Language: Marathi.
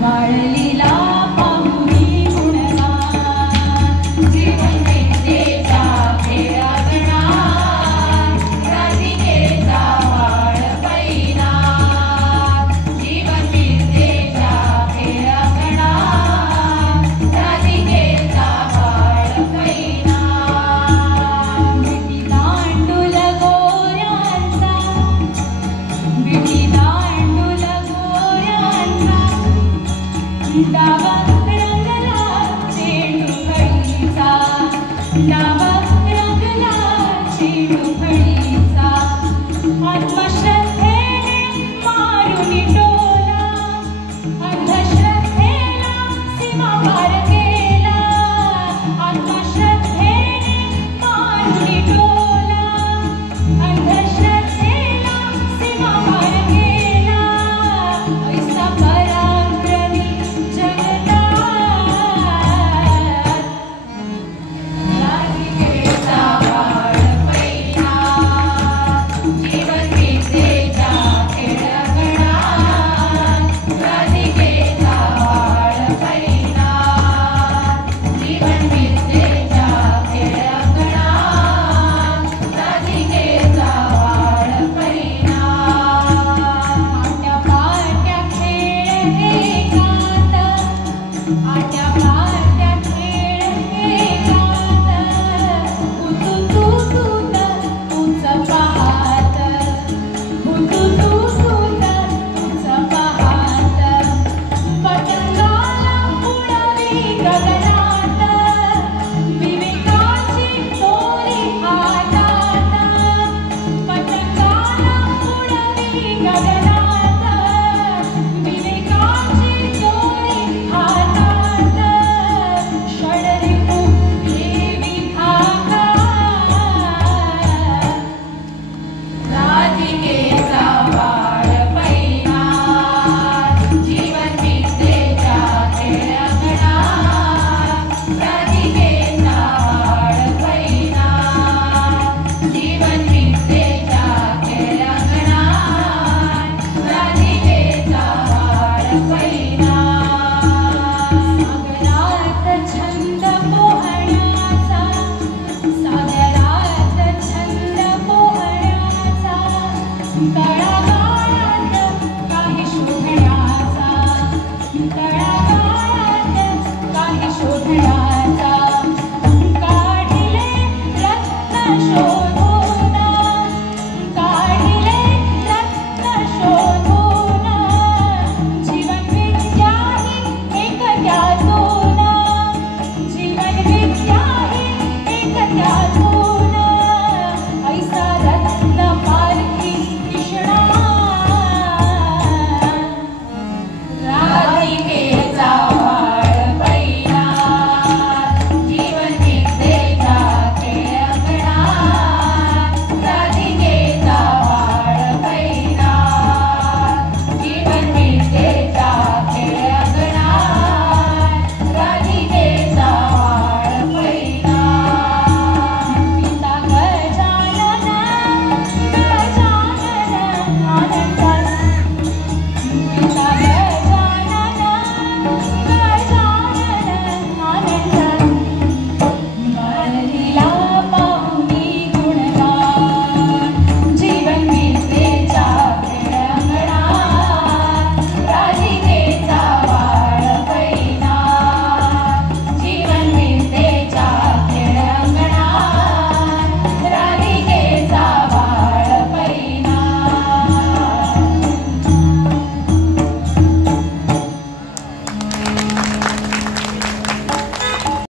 वाळलीला पाहुणी गुणगान जीवन विद्येचा खेळ गणा राधिकेचा वाळ पैना जीवन विद्येचा खेळ गणा राधिकेचा वाळ पैना विटी दांडूल गोऱ्यांचा विटी दांडूल गोऱ्यांचा डावा रंगला चेंडू फळीचा डावा रंगला चेंडू फळीचा आत्मश्रद्धेने मारुनी टोला अंधश्रद्धेला सीमा पार केला आत्मश्रद्धेने मारुनी टोला अंधश्रद्धेला सीमा पार केला ऐसा पराक्रमी राधिकेचा वाळ पैना जीवन विद्येचा खेळ गणा राधिकेचा वाळ पैना जीवन विद्येचा खेळ गणा राधिकेचा वाळ पैना आट्या पाट्या खेळ एकांत आट्या पाट्या खेळ एकांत हुतुतुतुत तुझ पाहात हुतुतुतुत तुझ पाहात पतंगाला उडवी गगनात विवेकाची दोरी हातात पतंगाला उडवी गगनात विवेकाची दोरी हातात षडरिपू देवी धाका राधिकेचा वाळ पैना जीवन विद्येचा खेळ गणा राधिकेचा वाळ पैना जीवन विद्येचा खेळ गणा राधिकेचा वाळ पैना सागरात छंद पोहण्याचा सागरात छंद पोहण्याचा तळागाळात काही शोधण्याचा तळागाळात काही शोधण्याचा काढिले रत्न शोधून काढिले रत्न शोधून जीवन विद्या ही एक त्यातून जीवन विद्या ही एक त्यातून ऐसा रत्न पारखी कृष्णा राधिकेचा वाळ पैना जीवन विद्येचा खेळ गणा राधिकेचा वाळ पैना जीवन विद्येचा खेळ गणा राधिकेचा वाळ पैना पिता गजानन गजानन आनंद